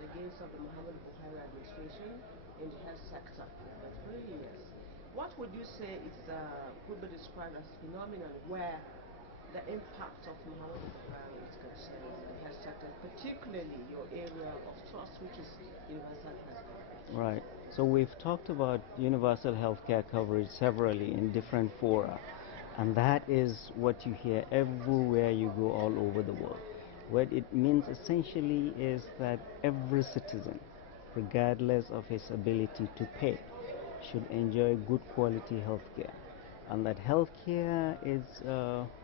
the gains of the Muhammad Buhari administration in the health sector in the 3 years. What would you say could be described as a phenomenon where the impact of Muhammad Buhari is concerned in the health sector, particularly your area of trust, which is universal health coverage? Right. So we've talked about universal healthcare coverage severally in different fora, and that is what you hear everywhere you go all over the world. What it means essentially is that every citizen, regardless of his ability to pay, should enjoy good quality healthcare, and that healthcare is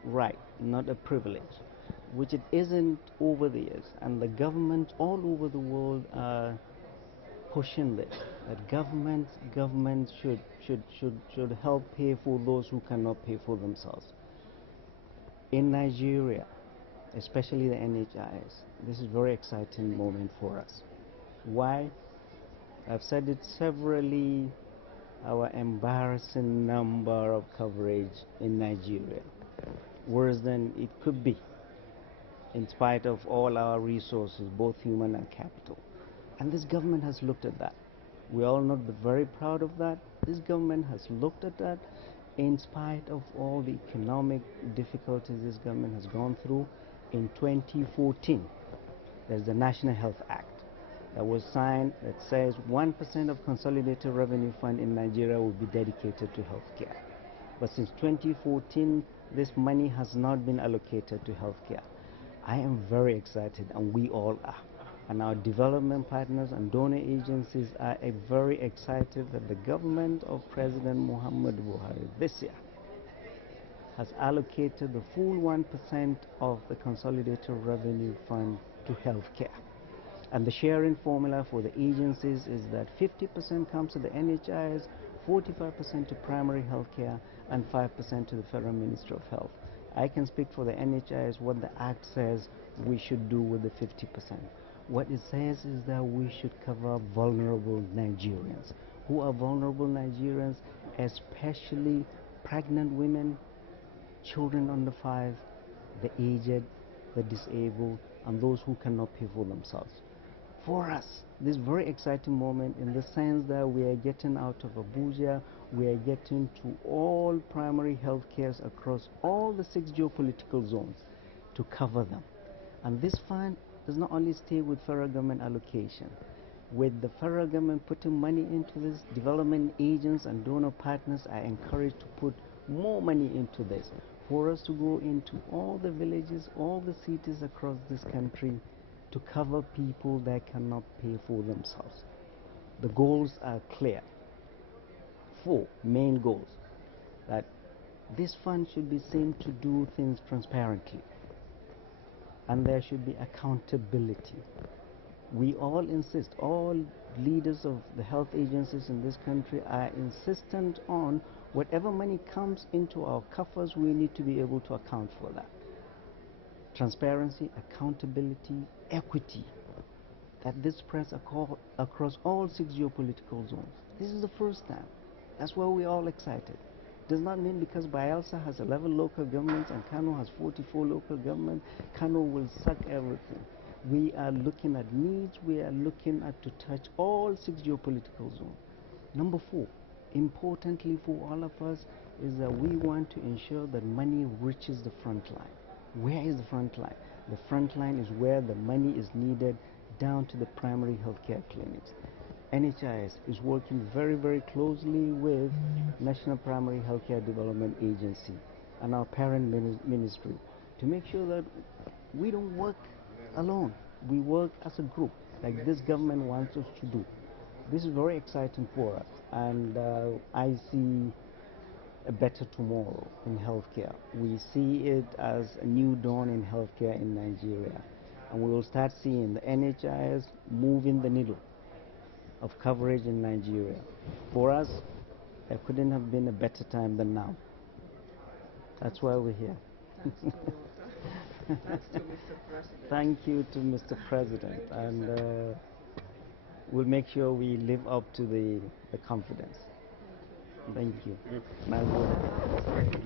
right, not a privilege, which it isn't over the years, and the government all over the world are pushing this, that government should help pay for those who cannot pay for themselves. In Nigeria, especially the NHIS, this is a very exciting moment for us. Why? I've said it severally, our embarrassing number of coverage in Nigeria, worse than it could be, in spite of all our resources, both human and capital. And this government has looked at that. We all not be very proud of that. This government has looked at that. In spite of all the economic difficulties this government has gone through, in 2014, there's the National Health Act that was signed that says 1% of consolidated revenue fund in Nigeria will be dedicated to healthcare. But since 2014, this money has not been allocated to healthcare. I am very excited, and we all are. And our development partners and donor agencies are very excited that the government of President Muhammad Buhari this year has allocated the full 1% of the consolidated revenue fund to healthcare. And the sharing formula for the agencies is that 50% comes to the NHIS, 45% to primary healthcare, and 5% to the Federal Ministry of Health. I can speak for the NHIS what the Act says we should do with the 50%. What it says is that we should cover vulnerable Nigerians. Who are vulnerable Nigerians? Especially pregnant women, children under 5, the aged, the disabled, and those who cannot pay for themselves. For us, this very exciting moment in the sense that we are getting out of Abuja, we are getting to all primary health cares across all the 6 geopolitical zones to cover them. And this fund does not only stay with federal government allocation. With the federal government putting money into this, development agents and donor partners are encouraged to put more money into this for us to go into all the villages, all the cities across this country to cover people that cannot pay for themselves. The goals are clear. 4 main goals. That this fund should be seen to do things transparently, and there should be accountability. We all insist, all leaders of the health agencies in this country are insistent on whatever money comes into our coffers, we need to be able to account for that. Transparency, accountability, equity, that this spreads across all 6 geopolitical zones. This is the first time. That's why we're all excited. Does not mean because Bayelsa has 11 local governments and Kano has 44 local governments, Kano will suck everything. We are looking at needs, we are looking at to touch all 6 geopolitical zones. Number 4, importantly for all of us, is that we want to ensure that money reaches the front line. Where is the front line? The front line is where the money is needed, down to the primary healthcare clinics. NHIS is working very, very closely with National Primary Healthcare Development Agency and our parent ministry to make sure that we don't work alone. We work as a group, like this government wants us to do. This is very exciting for us, and I see a better tomorrow in healthcare. We see it as a new dawn in healthcare in Nigeria, and we will start seeing the NHIS moving the needle of coverage in Nigeria. For us, there couldn't have been a better time than now. That's why we're here. Thanks to Mr. President. Thank you to Mr. President, and we'll make sure we live up to the confidence. Thank you. Nice work.